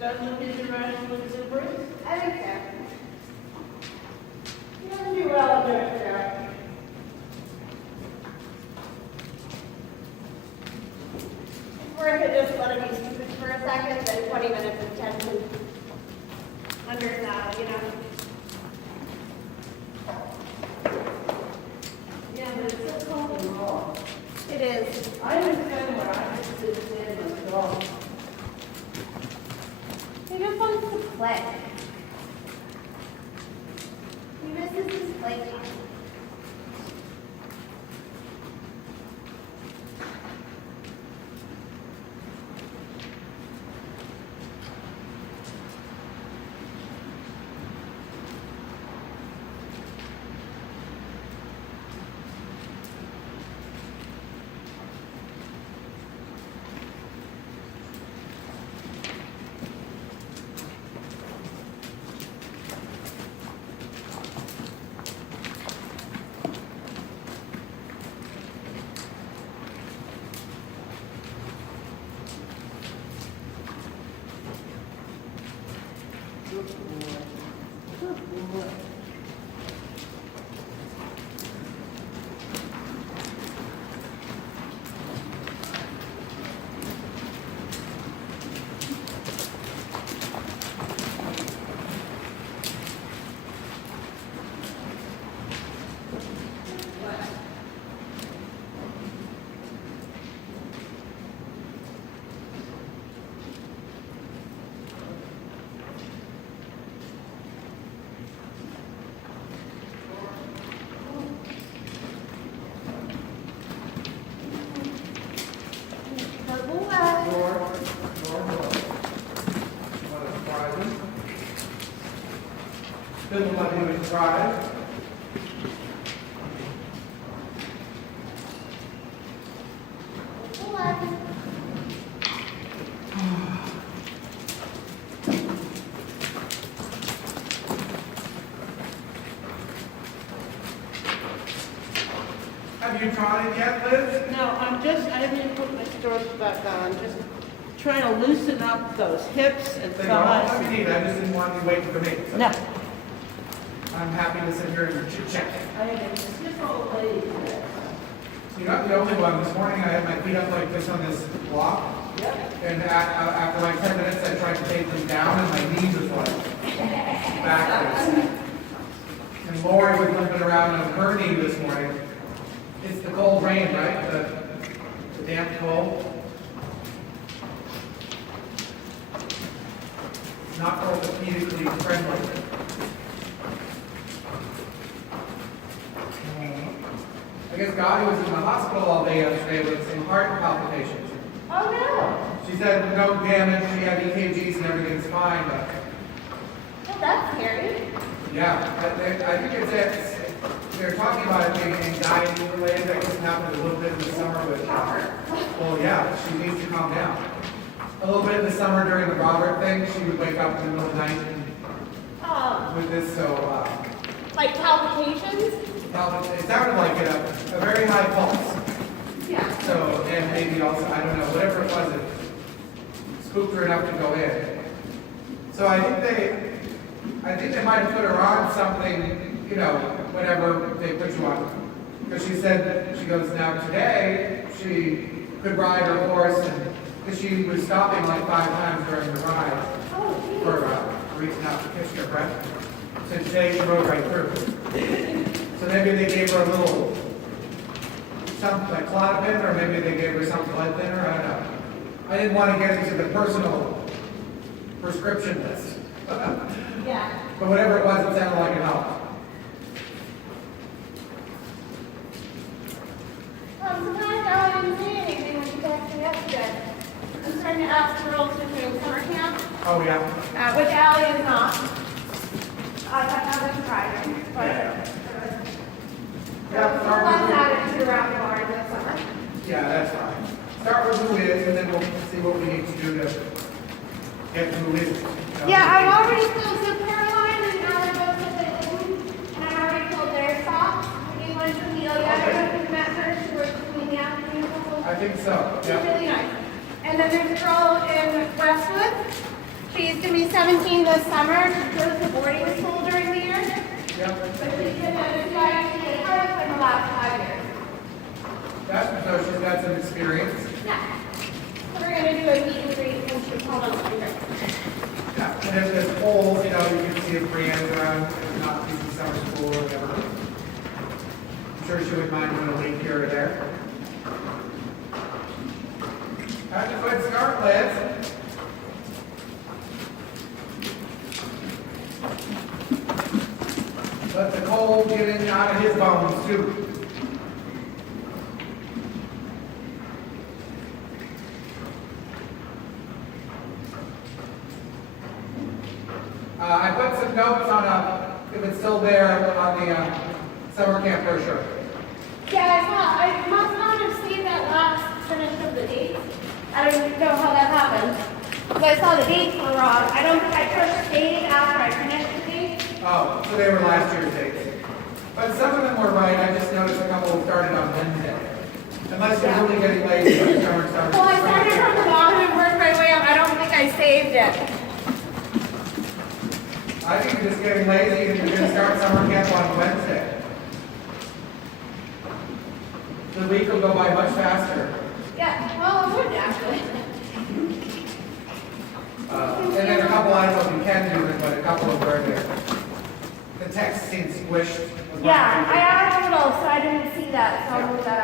done with his interaction with the Bruce? I think so. He doesn't do well in doing so. It's worth it just letting me stupid for a second, then 20 minutes of tension under his eye, you know? Yeah, but it's so cold and raw. It is. I understand what I just did stand my dog. He just wants to play. He misses his playtime. Didn't let him try. Have you tried it yet, Liz? No, I haven't even put my stirrups back on, just trying to loosen up those hips and They are all thighs. you need. I just didn't want you waiting for me. So No, I'm happy to sit here and chit chat. I am just old lady. You're not the only one. This morning I had my feet up like this on this block. Yep. And after like 10 minutes, I tried to take them down, and my knees was like backwards. And Lori was looking around on her knee this morning. It's the cold rain, right? The damp cold. Not orthopedically friendly. I guess Gotti was in the hospital all day yesterday with some heart palpitations. Oh no! She said no damage, she had EKGs and everything's fine, but Well, that's scary. yeah, I think they're talking about it being anxiety related. That just happened a little bit in the summer with well, yeah, she needs to calm down. A little bit in the summer during the Robert thing, she would wake up in the middle of the night with this, so Like palpitations? it sounded like a very high pulse. Yeah. So, and maybe also, I don't know, whatever it was, it spooked her enough to go in. So I think they might have put her on something, you know, whatever they put you on. Because she said, she goes, now today, she could ride her horse, and because she was stopping like 5 times during the ride Oh, geez. for a reason out to catch her breath. So today she rode right through. So maybe they gave her a little something like Clonopin, or maybe they gave her something like thinner, I don't know. I didn't want to get into the personal prescription list. Yeah. But whatever it was, it sounded like it helped. I'm surprised I didn't see anything when you texted me yesterday. I'm starting to ask girls to do summer camp, Oh, yeah. which Allie is not. I thought that was surprising, but Yeah, we'll let that into around the barn this summer. Yeah, that's fine. Start with who is, and then we'll see what we need to do to get who is. Yeah, I've already told so Caroline and Allie both said they didn't, and I already told their stop. We went to Amelia, I don't know if you've met her, she works between the afternoon. I think so, She's yeah. really nice. And then there's a girl in Westwood She's gonna be 17 this summer. She goes to boarding school during the year. Yep. But she's been a GIT at Harvard in the last 5 years. That's so she's got some experience. Yeah. So we're gonna do a meet and greet when she calls on later. Yeah. And if there's holes, you know, you can see if Brianne's around, if not using summer school or whatever. I'm sure she wouldn't mind doing a link here or there. That's a good start, Liz. Let the cold get in out of his bones too. I put some notes on if it's still there, on the summer camp brochure. Yeah, I must not have seen that last finish of the dates. I don't know how that happened. Because I saw the dates were wrong. I don't think I pushed date after I finished the date. Oh, so they were last year's dates. But some of them were right, I just noticed a couple started on Wednesday. Unless you're really getting lazy, the summer starts. Well, I started from the bottom and worked my way up. I don't think I saved it. I think you're just getting lazy and you're gonna start summer camp on Wednesday. The week will go by much faster. Yeah, well, it would actually. And then a couple items you can do them, but a couple of where the text seems squished. Yeah, I added a little, so I didn't see that, so I'll move that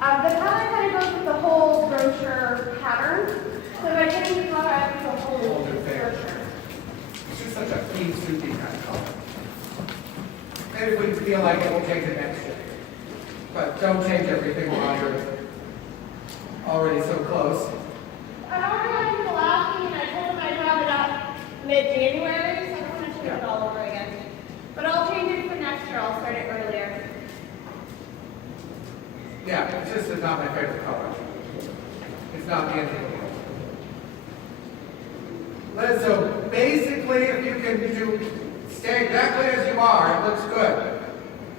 up. The color kind of goes with the whole brochure pattern. So if I change the color, I do the whole Whole new thing. brochure. It's just such a clean, soupy kind of color. Maybe if we feel like it, we'll change it next year. But don't change everything while you're already so close. I organized the last meeting, I told them I'd have it up mid-January, so I don't want to change it all over again. But I'll change it for next year, I'll start it earlier. Yeah, it's just it's not my favorite color. It's not the end of the world. Liz, so basically, if you can stay exactly as you are, it looks good.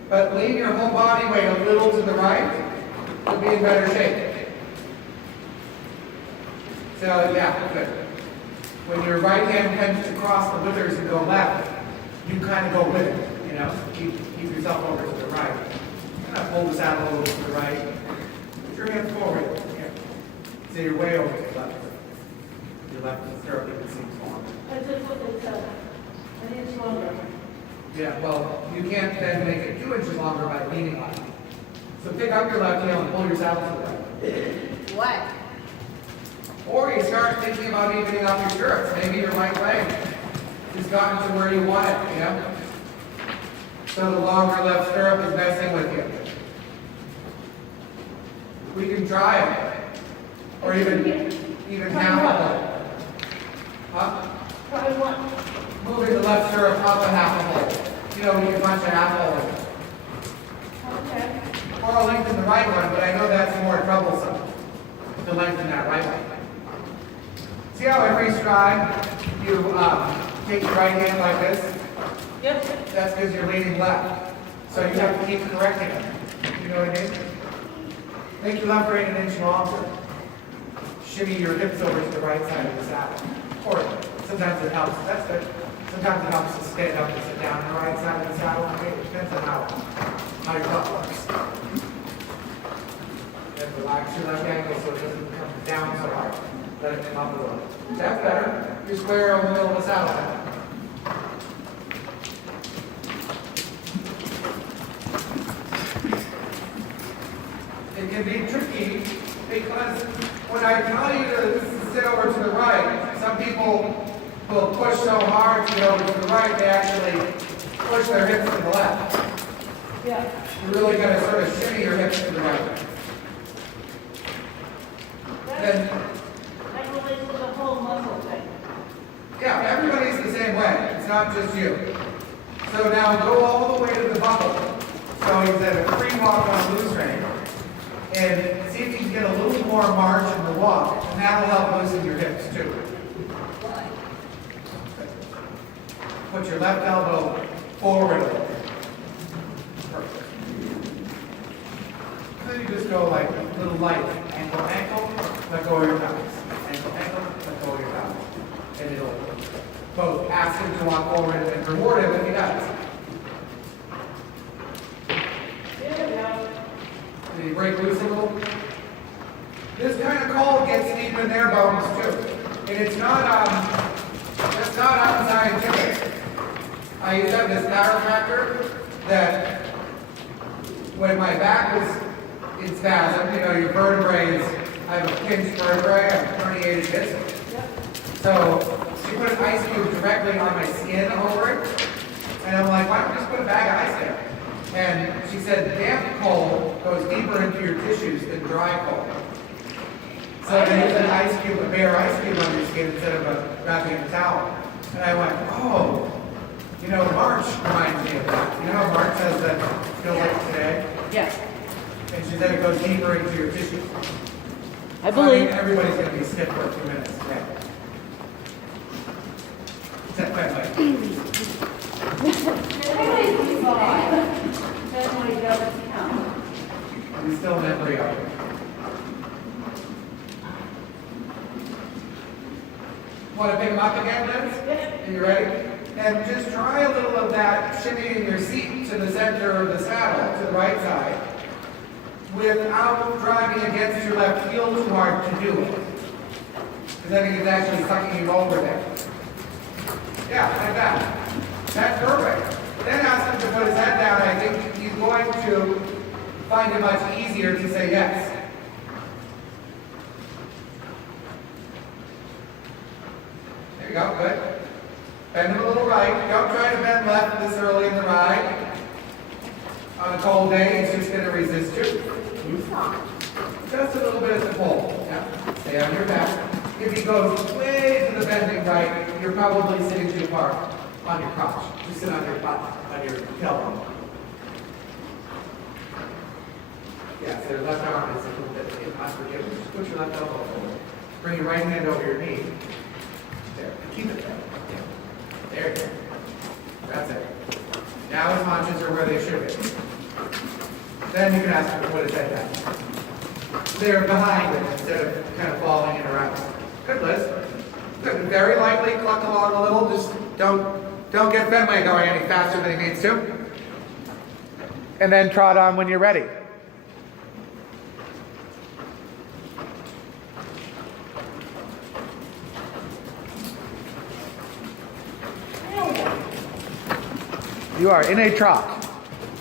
But lean your whole body weight a little to the right, you'll be in better shape. So yeah, good. When your right hand tends to cross the withers and go left, you kind of go with it, you know? Keep yourself over to the right. Kind of pull the saddle over to the right. Put your hands forward. Yeah. So you're way over to the left. Your left stirrup even seems long. That's just what they said. An inch longer. Yeah, well, you can't then make it 2 inches longer by leaning on it. So pick up your left heel and pull your saddle to the right. What? Or you start thinking about evening up your stirrups. Maybe your right leg has gotten to where you want it, you know? So the longer left stirrup is messing with you. We can try it. Or even half of it. Huh? Try what? Moving the left stirrup up a half a hole. You know, we can punch a half hole in it. Okay. Or I'll lengthen the right one, but I know that's more troublesome to lengthen that right one. See how every stride you take your right hand like this? Yep. That's because you're leaning left. So you have to keep correcting it. You know what I mean? Make your left rein an inch longer. Shimmy your hips over to the right side of the saddle. Or sometimes it helps. That's good. Sometimes it helps to stand up and sit down on the right side of the saddle. It depends on how your butt works. And relax your left ankle so it doesn't come down so hard. Let it come up a little. That's better. You're square over the middle of the saddle now. It can be tricky because when I tell you to sit over to the right, some people will push so hard to get over to the right, they actually push their hips to the left. Yeah. You're really going to sort of shimmy your hips to the right. Then, That relates to the whole muscle thing. yeah, everybody's the same way. It's not just you. So now go all the way to the buckle. So he's at a free walk on a loose rein. And see if you can get a little more march in the walk, and that'll help loosen your hips too. Put your left elbow forward a little. Perfect. And then you just go like a little light. Ankle, ankle, let go of your thighs. Ankle, ankle, let go of your thighs. And it'll both ask him to walk forward and reward him if he does. Did he break loose a little? This kind of cold gets deep in their bones too. And it's not unscientific. I used to have this chiropractor that when my back was in spasm, you know, your vertebrae is, I have a pinched vertebrae, I have herniated disc. So she put an ice cube directly on my skin over it. And I'm like, why don't we just put a bag of ice there? And she said, damp cold goes deeper into your tissues than dry cold. So they use an ice cube, a bare ice cube on your skin instead of wrapping it in a towel. And I went, oh, you know, March reminds me of that. You know how March says that it feels like today? Yes, And she said it goes deeper into your tissues. I believe. Everybody's going to be stiff for a few minutes. Yeah. Except my leg. We still in embryo. Want to pick them up again, Liz? Are you ready? And just try a little of that shimmying your seat to the center of the saddle, to the right side, without driving against your left heel too hard to do it. Because I think it's actually sucking you over there. Yeah, like that. That's perfect. Then ask him to put his head down. I think he's going to find it much easier to say yes. There you go, good. Bend him a little right. Don't try to bend left this early in the ride. On a cold day, he's just going to resist you. Just a little bit at the pole. Yeah. Stay on your back. If he goes way to the bending right, you're probably sitting too far on your crotch. Just sit on your butt, on your tailbone. Yeah, so your left arm is a little bit unforgiving. Just put your left elbow forward. Bring your right hand over your knee. There. Keep it there. Yeah. There you go. That's it. Now his haunches are where they should be. Then you can ask him to put his head down. They're behind him instead of kind of falling in around. Good, Liz. Good. Very lightly cluck along a little. Just don't get Fenway going any faster than he needs to. And then trot on when you're ready. You are in a trot.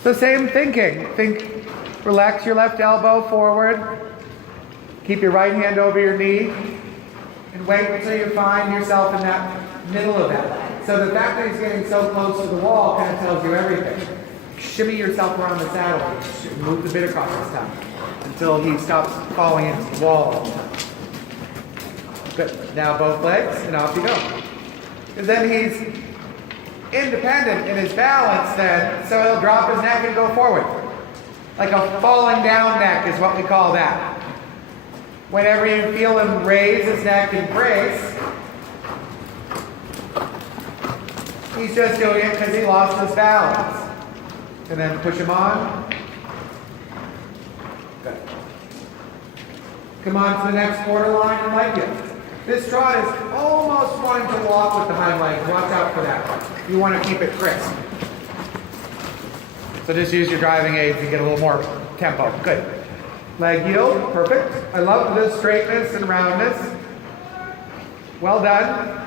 So same thinking. Relax your left elbow forward. Keep your right hand over your knee. And wait until you find yourself in that middle of it. So the fact that he's getting so close to the wall kind of tells you everything. Shimmy yourself around the saddle. Move the bit across this time until he stops falling into the wall. Good. Now both legs and off you go. And then he's independent in his balance then, so he'll drop his neck and go forward. Like a falling down neck is what we call that. Whenever you feel him raise his neck and brace, he's just doing it because he lost his balance. And then push him on. Good. Come on to the next quarter line and leg lift. This trot is almost wanting to walk with the hind legs. Watch out for that. You want to keep it crisp. So just use your driving aids and get a little more tempo. Good. Leg yield. Perfect. I love the straightness and roundness. Well done.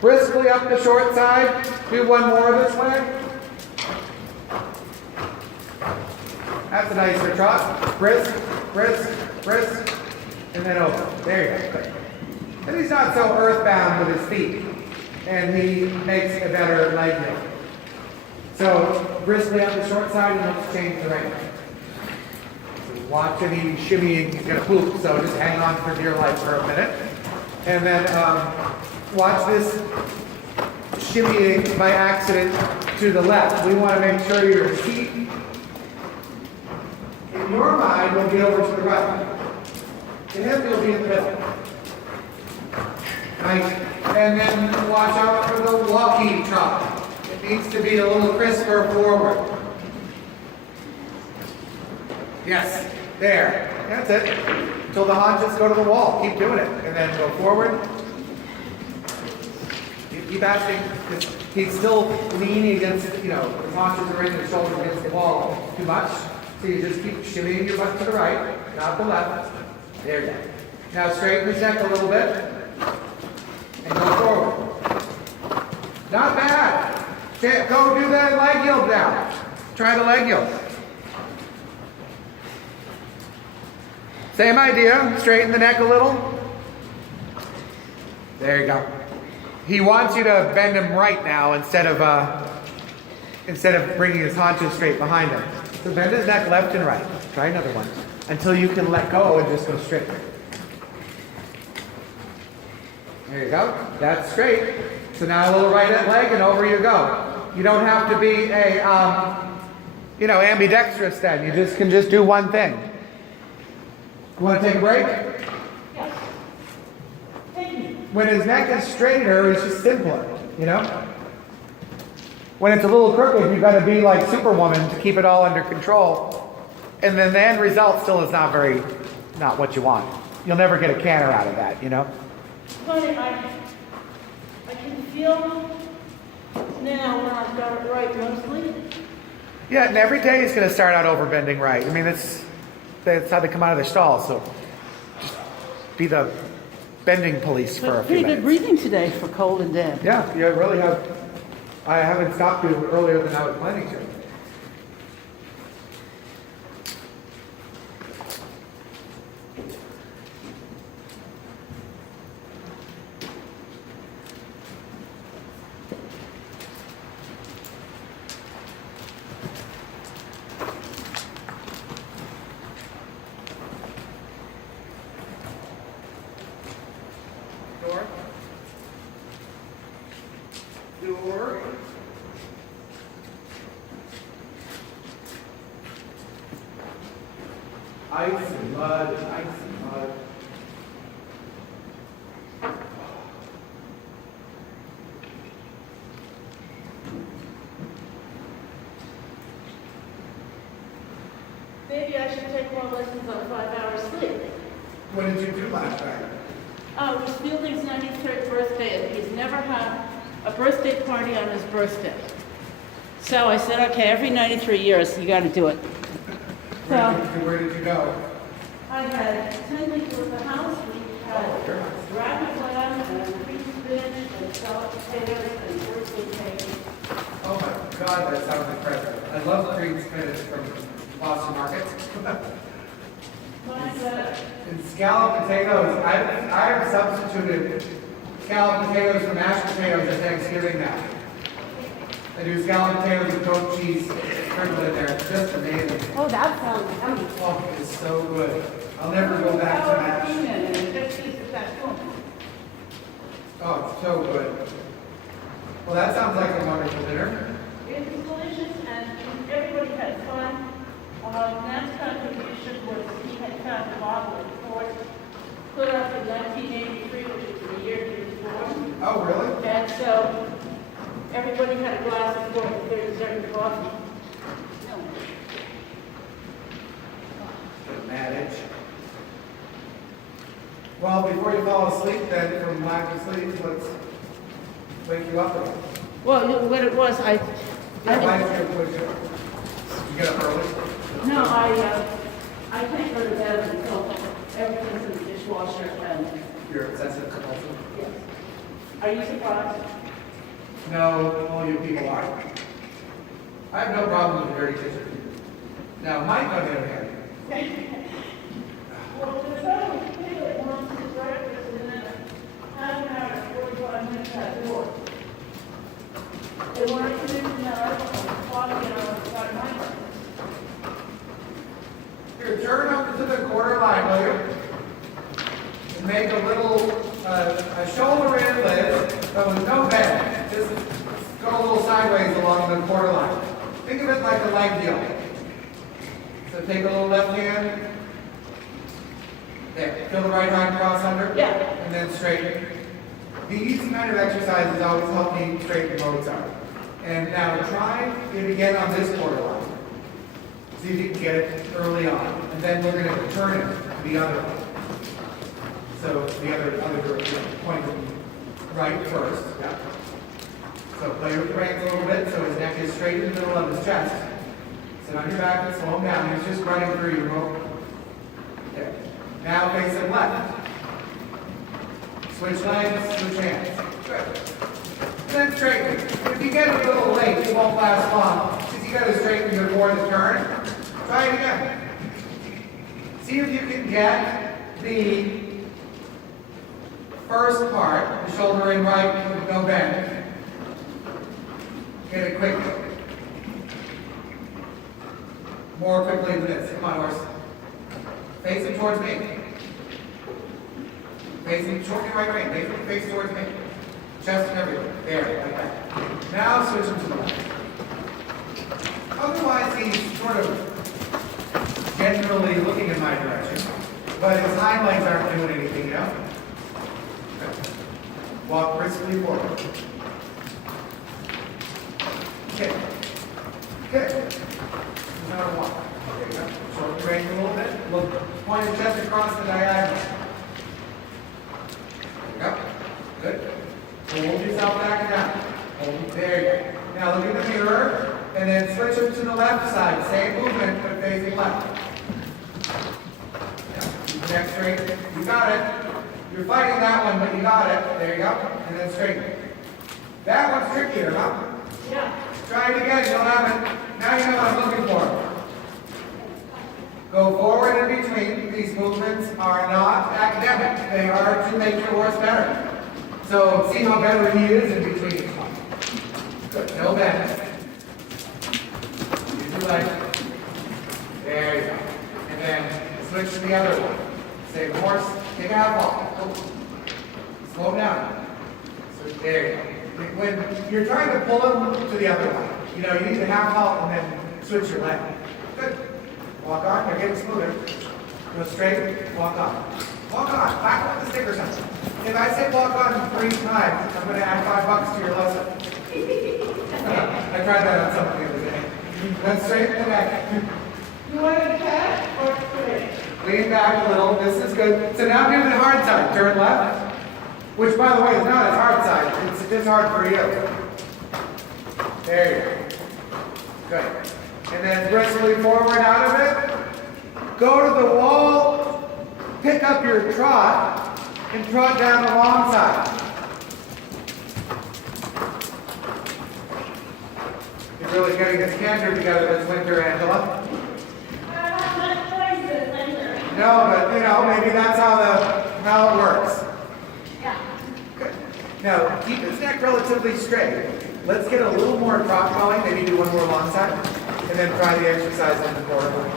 Briskly up the short side. Do one more this way. That's a nicer trot. Brisk, brisk, brisk, and then over. There you go. Good. And he's not so earthbound with his feet, and he makes a better leg yield. So briskly up the short side, and let's change the range. So watch any shimmying, he's going to poop, so just hang on for dear life for a minute. And then watch this shimmying by accident to the left. We want to make sure your feet, in your mind, will be over to the right. In him, you'll be in the middle. Nice. And then watch out for the walkie trot. It needs to be a little crisper forward. Yes, there. That's it. Until the haunches go to the wall. Keep doing it. And then go forward. Keep asking, because he's still leaning against, his haunches are in his shoulder against the wall too much. So you just keep shimmying your butt to the right, not the left. There you go. Now straighten his neck a little bit, and go forward. Not bad. Okay, go do that leg yield now. Try the leg yield. Same idea, straighten the neck a little. There you go. He wants you to bend him right now instead of bringing his haunches straight behind him. So bend his neck left and right. Try another one until you can let go and just go straight. There you go. That's straight. So now a little right leg and over you go. You don't have to be a ambidextrous then. You can just do one thing. You want to take a break? Yes. When his neck is straighter, it's just simpler, When it's a little crooked, you've got to be like Superwoman to keep it all under control. And then the end result still is not what you want. You'll never get a canter out of that, Funny, I can feel now when I've got it right mostly. Yeah, and every day is going to start out overbending right. I mean, that's how they come out of their stall. So just be the bending police for a few Pretty minutes. good breathing today for cold and damp. Yeah, you really have. I haven't stopped you earlier than I was planning to. Door. Ice and mud, ice and mud. Maybe I should take more lessons on 5 hours sleep. What did you do last night? Oh, it was Fielding's 93rd birthday, and he's never had a birthday party on his birthday. So I said, okay, every 93 years, you got to do it. So Where did you go? I had 10 people at the house. We had rabbit lamb and green spinach and scalloped potatoes and birthday cake. Oh my God, that sounds incredible. I love green spinach from Boston Market. My God. And scalloped potatoes, I have substituted scalloped potatoes for mashed potatoes at Thanksgiving now. I do scalloped potatoes with goat cheese sprinkled in there. It's just amazing. Oh, that sounds yummy. Oh, it's so good. I'll never go back to mash. Oh, it's so good. Well, that sounds like a wonderful dinner. It was delicious and everybody had fun. Nat's contribution was he had found a bottle of port put up in 1983, which is the year he was born. Oh, really? And so everybody had a glass of port with their dessert and coffee. Good manage. Well, before you fall asleep then from lack of sleep, let's wake you up a little. Well, what it was, Why did you get up early? No, I can't go to bed until everything's in the dishwasher and, You're obsessive compulsive? yes. Are you surprised? No, all you people are. I have no problem with a dirty kitchen. Now, Mike, on the other hand, Well, there's only two that wants to breakfast and then half an hour, 45 minutes at door. They want to come in now, coffee and I start my breakfast. here, turn up to the quarter line, will you? And make a little, a shoulder in lift, but with no bend. Just go a little sideways along the quarter line. Think of it like a leg deal. So take a little left hand. There, feel the right hand cross under? Yeah. And then straighten. These kind of exercises always help me straighten modes out. And now try it again on this quarter line. See if you can get it early on. And then we're going to turn it to the other one. So the other direction, point right first. Yeah. So play with the reins a little bit so his neck is straight in the middle of his chest. Sit on your back and slow him down. He's just running through your rope. There. Now face him left. Switch legs, switch hands. Good. And then straighten. If you get a little late, it won't last long. Because you got to straighten before the turn. Try it again. See if you can get the first part, the shoulder in right with no bend. Get it quickly. More quickly than this. Come on, horse. Face him towards me. Face him towards your right rein. Face towards me. Chest and everything. There, like that. Now switch him to the left. Otherwise, he's sort of generally looking in my direction, but his hind legs aren't doing anything, you know? Okay. Walk briskly forward. Okay. Good. Another one. There you go. Shorten the reins a little bit. Look, point your chest across the diagonal. There you go. Good. Hold yourself back and down. Hold. There you go. Now look in the mirror, and then switch them to the left side. Same movement, but facing left. Keep the neck straight. You got it. You're fighting that one, but you got it. There you go. And then straighten. That one's trickier, huh? Yeah. Try it again. You'll have it. Now you know what I'm looking for. Go forward and between. These movements are not academic. They are to make your horse better. So see how better he is in between each one. Good. No bend. Use your leg. There you go. And then switch to the other one. Same horse. Take a half walk. Go. Slow down. So there you go. When you're trying to pull him to the other one, you know, you need to half halt and then switch your leg. Good. Walk on. You're getting smoother. Go straight. Walk on. Walk on. Back with the stick or something. If I say walk on 3 times, I'm going to add $5 to your lesson. I tried that on something the other day. Then straight in the back. You want it to catch or straight? Lean back a little. This is good. So now do the hard side. Turn left. Which, by the way, is not his hard side. It's just hard for you. There you go. Good. And then briskly forward out of it. Go to the wall. Pick up your trot and trot down the long side. You're really getting this canter together this winter, Angela. I don't have much choice this winter. No, but you know, maybe that's how it works. Yeah. Good. Now, keep his neck relatively straight. Let's get a little more trot going. Maybe do one more long side, and then try the exercise on the corridor.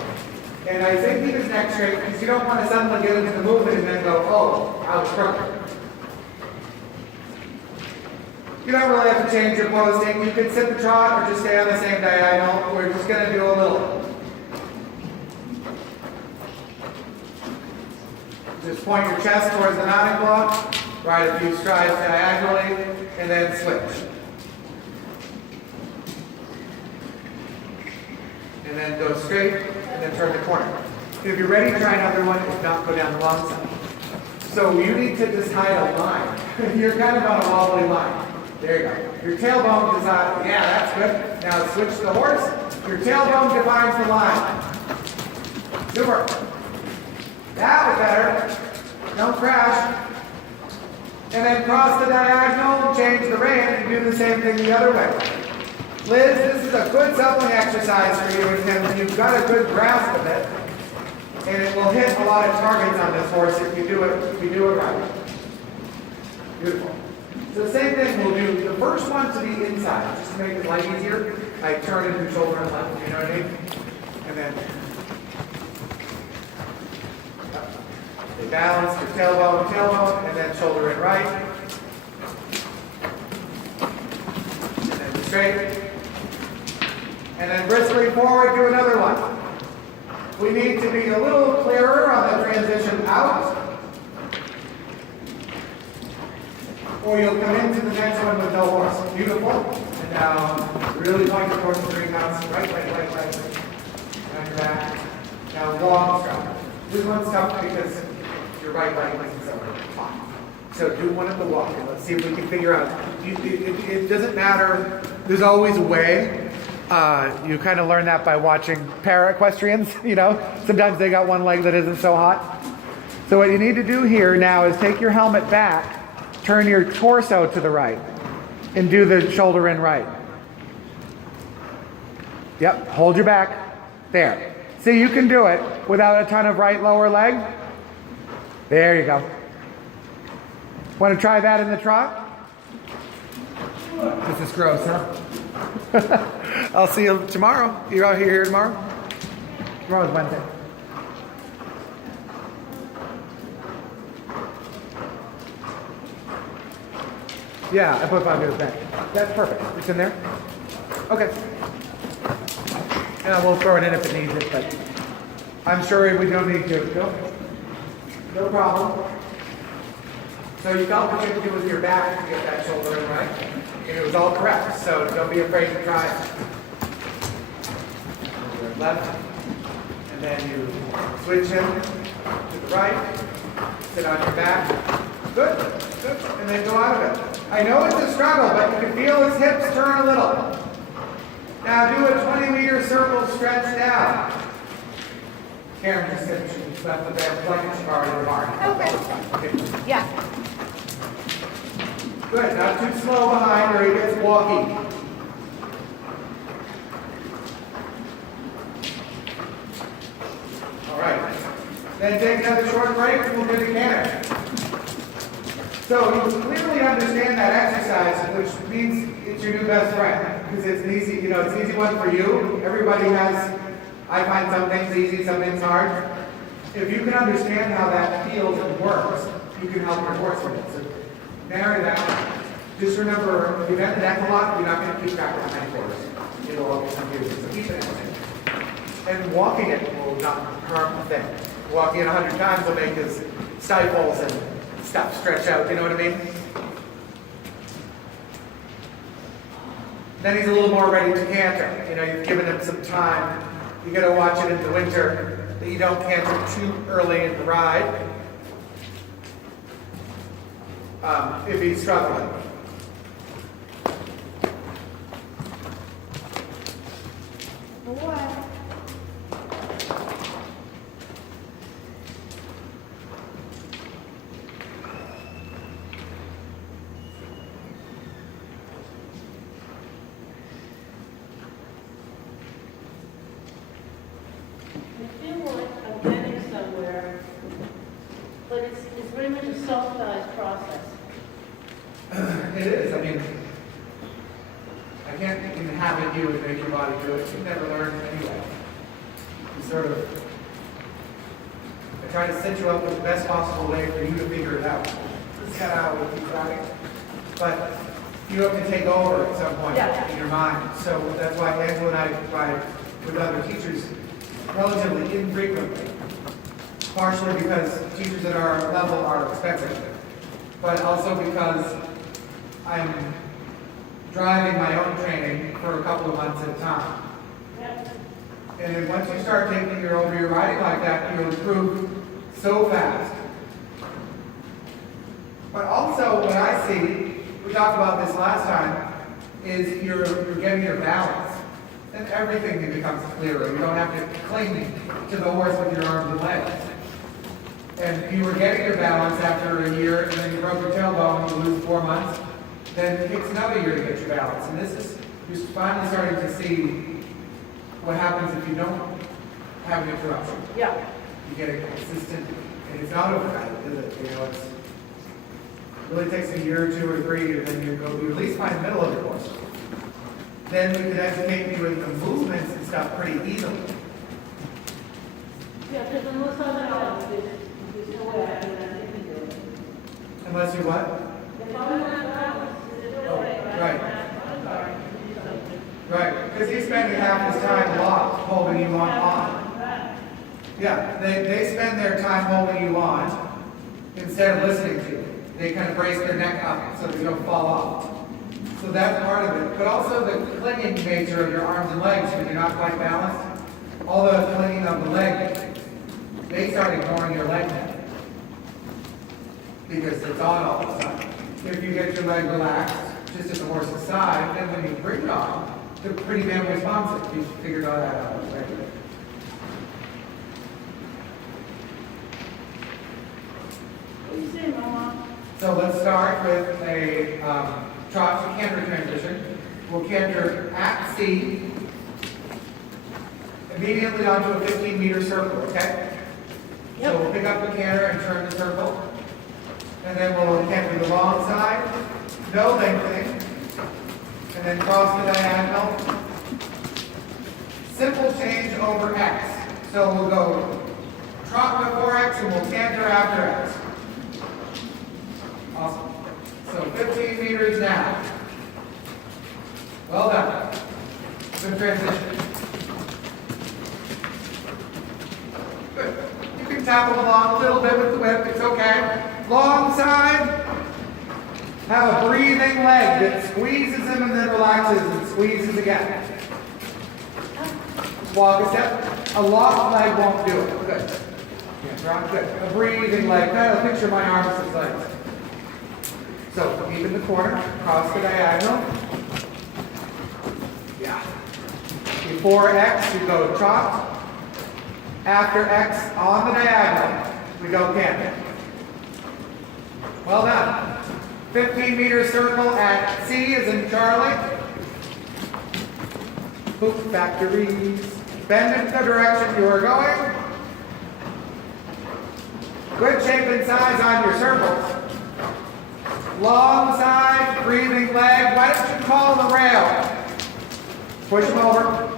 And I say keep his neck straight because you don't want to suddenly get into the movement and then go, oh, I was crooked. You don't really have to change your posting. You can sit the trot or just stay on the same diagonal. We're just going to do a little. Just point your chest towards the mounting block, ride a few strides diagonally, and then switch. And then go straight, and then turn the corner. If you're ready, try another one. If not, go down the long side. So you need to decide a line. You're kind of on a wobbly line. There you go. Your tailbone decides, yeah, that's good. Now switch the horse. Your tailbone defines the line. Super. That was better. Don't crash. And then cross the diagonal, change the rein, and do the same thing the other way. Liz, this is a good suppling exercise for you and him. You've got a good grasp of it. And it will hit a lot of targets on this horse if you do it right. Beautiful. So the same thing we'll do. The first one to the inside, just to make it life easier. I turn it to shoulder and left, you know what I mean? And then they balance your tailbone, and then shoulder and right. And then straight. And then briskly forward, do another one. We need to be a little clearer on the transition out. Or you'll come into the next one with no horse. Beautiful. And now, really point towards the 3 counts. Right. On your back. Now, long stride. This one's tough because your right leg isn't so fine. So do one at the walk, and let's see if we can figure out. It doesn't matter. There's always a way. You kind of learn that by watching para-equestrians, you know. Sometimes they got one leg that isn't so hot. So what you need to do here now is take your helmet back, turn your torso to the right, and do the shoulder in right. Yep, hold your back. There. See, you can do it without a ton of right lower leg. There you go. Want to try that in the trot? This is gross, huh? I'll see you tomorrow. You're out here tomorrow? Tomorrow's Wednesday. Yeah, I put 5 minutes back. That's perfect. It's in there? Okay. Yeah, we'll throw it in if it needs it, but I'm sure we don't need to. No problem. So you felt what you had to do with your back to get that shoulder in right, and it was all correct. So don't be afraid to try it. Left, and then you switch him to the right. Sit on your back. Good, good, and then go out of it. I know it's a struggle, but you can feel his hips turn a little. Now do a 20-meter circle stretch down. Karen just said she left the bed like it's already in the barn. Okay. Yeah. Good, not too slow behind or he gets walking. All right. Then take another short break and we'll do the canter. So you clearly understand that exercise, which means it's your new best friend. Because it's an easy, you know, it's an easy one for you. Everybody has, I find some things easy, some things hard. If you can understand how that feels and works, you can help your horse with it. So narrow that. Just remember, if you've had the neck a lot, you're not going to keep track of the hindquarters. It'll all get confused. So keep it in mind. And walking it will not harm the thing. Walking it 100 times will make his stifles and stuff stretch out. You know what I mean? Then he's a little more ready to canter. You know, you've given him some time. You got to watch it in the winter that you don't canter too early in the ride. If he's struggling. What? I feel like I'm getting somewhere, but it's very much a self-guided process. It is. I mean, I can't even have it you and make your body do it. You never learn anyway. You sort of, I try to set you up with the best possible way for you to figure it out. This is kind of how we keep riding. But you have to take over at some point in your mind. So that's why Angela and I ride with other teachers relatively infrequently. Partially because teachers at our level are expensive, but also because I'm driving my own training for a couple of months at a time. And then once you start taking your over your riding like that, you'll improve so fast. But also what I see, we talked about this last time, is you're getting your balance. And everything becomes clearer. You don't have to cling to the horse with your arms and legs. And if you were getting your balance after a year and then you broke your tailbone and you lose 4 months, then it takes another year to get your balance. And this is, you're finally starting to see what happens if you don't have an interruption. Yeah. You get a consistent, and it's not overnight, is it? You know, it really takes a year or 2 or 3, and then you at least find the middle of the course. Then we can educate you in the movements and stuff pretty easily. Yeah, because unless I'm out, there's no way I can do it. Unless you what? If I'm not out, there's no way Right. I'm sorry to do something. Right, because he's spending half his time locked, holding you on. Yeah, they spend their time holding you on instead of listening to you. They kind of brace their neck up so that you don't fall off. So that's part of it. But also the clinging nature of your arms and legs when you're not quite balanced. All the clinging of the leg, they start ignoring your leg now. because it's on all the time. If you get your leg relaxed, just at the horse's side, then when you bring it on, they're pretty damn responsive. You figured all that out, right? What do you say, Mama? So let's start with a trot to canter transition. We'll canter at C, immediately onto a 15-meter circle, okay? Yep. So we'll pick up the canter and turn the circle. And then we'll canter the long side, no lengthening. And then cross the diagonal. Simple change over X. So we'll go trot before X and we'll canter after X. Awesome. So 15 meters now. Well done. Good transition. Good. You can tap them along a little bit with the whip. It's okay. Long side. Have a breathing leg that squeezes in and then relaxes and squeezes again. Walk a step. A locked leg won't do it. Good. Yeah, right. Good. A breathing leg. Kind of picture my arms as legs. So keep in the corner, cross the diagonal. Yeah. Before X, you go trot. After X, on the diagonal, we go canter. Well done. 15-meter circle at C is in Charlie. Hoop factories. Bend in the direction you are going. Good shape and size on your circles. Long side, breathing leg. Why don't you call the rail? Push them over.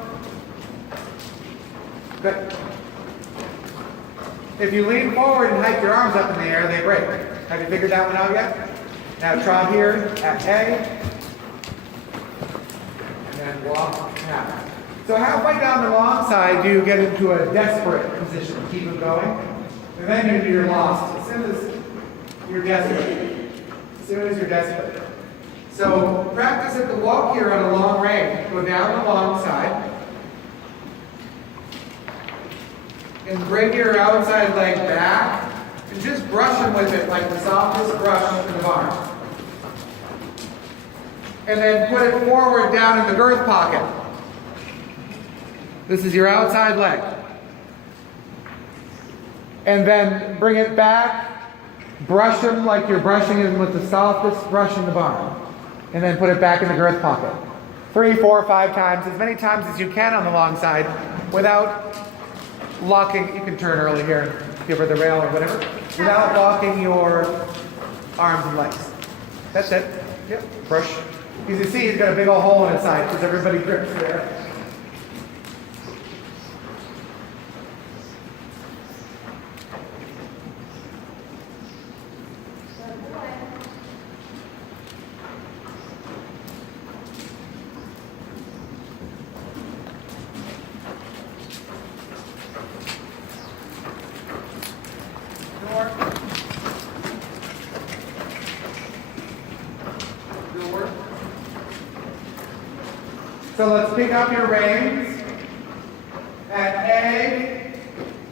Good. If you lean forward and hike your arms up in the air, they break. Have you figured that one out yet? Now trot here at A. And then walk half. So halfway down the long side, you get into a desperate position. Keep it going. And then you're lost. As soon as you're desperate. As soon as you're desperate. So practice at the walk here on a long range. Go down the long side. And bring your outside leg back. And just brush them with it like the softest brush in the barn. And then put it forward down in the girth pocket. This is your outside leg. And then bring it back, brush them like you're brushing it with the softest brush in the barn. And then put it back in the girth pocket. 3, 4, 5 times, as many times as you can on the long side without locking. You can turn early here and give her the rail or whatever. Without locking your arms and legs. That's it. Yep. Brush. As you see, he's got a big old hole in his side because everybody grips there. So let's pick up your reins. At A,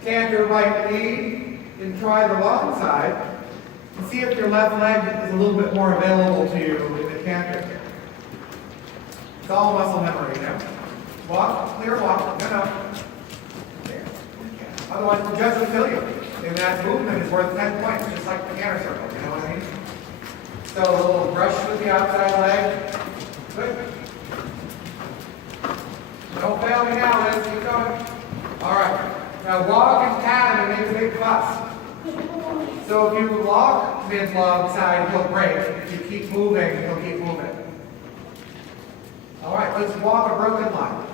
canter right lead, and try the long side. And see if your left leg is a little bit more available to you in the canter. It's all muscle memory, you know. Walk, clear walk. No. There. Otherwise, the judge will kill you. And that movement is worth 10 points, just like the canter circle. You know what I mean? So a little brush with the outside leg. Good. Don't fail me now, Liz. Keep going. All right. Now walk and cat and make a big fuss. So if you walk mid-long side, he'll break. If you keep moving, he'll keep moving. All right, let's walk a broken line.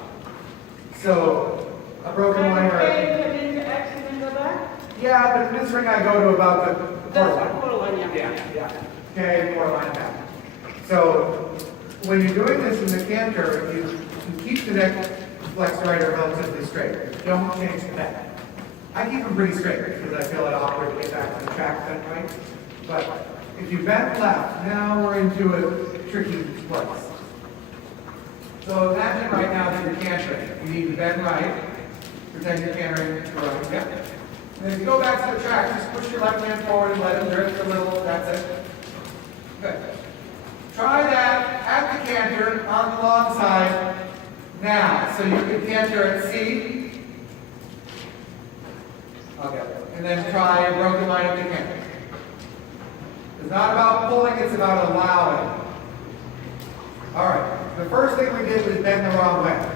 So a broken line. Come into X and then go back? Yeah, but in this ring I go to about the quarter That's line. the quarter line, Yeah. Okay, quarter line back. So when you're doing this in the canter, you keep the neck flexed right or relatively straight. Don't change the neck. I keep them pretty straight because I feel it awkward to get back to the track bent right. But if you bend left, now we're into a tricky place. So imagine right now that you're cantering. You need to bend right. Pretend you're cantering to right. Yeah. And then if you go back to the track, just push your left hand forward and let it drift a little. That's it. Good. Try that at the canter on the long side now. So you can canter at C. Okay. And then try a broken line at the canter. It's not about pulling, it's about allowing. All right. The first thing we did was bend the wrong way.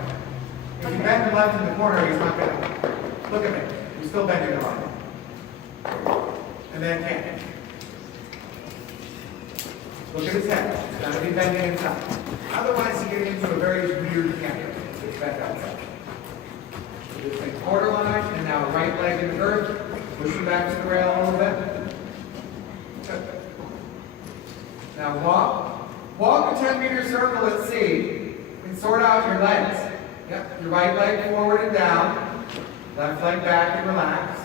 If you bend the left in the corner, he's not going to. Look at me. You're still bending the wrong way. And then canter. Look at his head. It's going to be bending inside. Otherwise, you get into a very weird canter. It's bent outside. So just take quarter line, and now right leg in the earth. Push you back to the rail a little bit. Good. Now walk. Walk a 10-meter circle at C and sort out your legs. Yep. Your right leg forward and down. Left leg back and relax.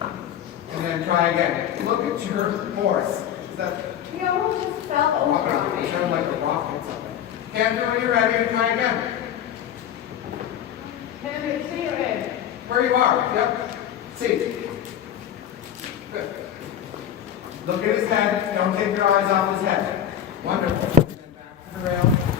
And then try again. Look at your horse. Is that He almost just fell over on it me. sounds like a rock or something. Canter when you're ready and try again. Canter, see your head. Where you are. Yep. C. Good. Look at his head. Don't take your eyes off his head. Wonderful. And then back to the rail.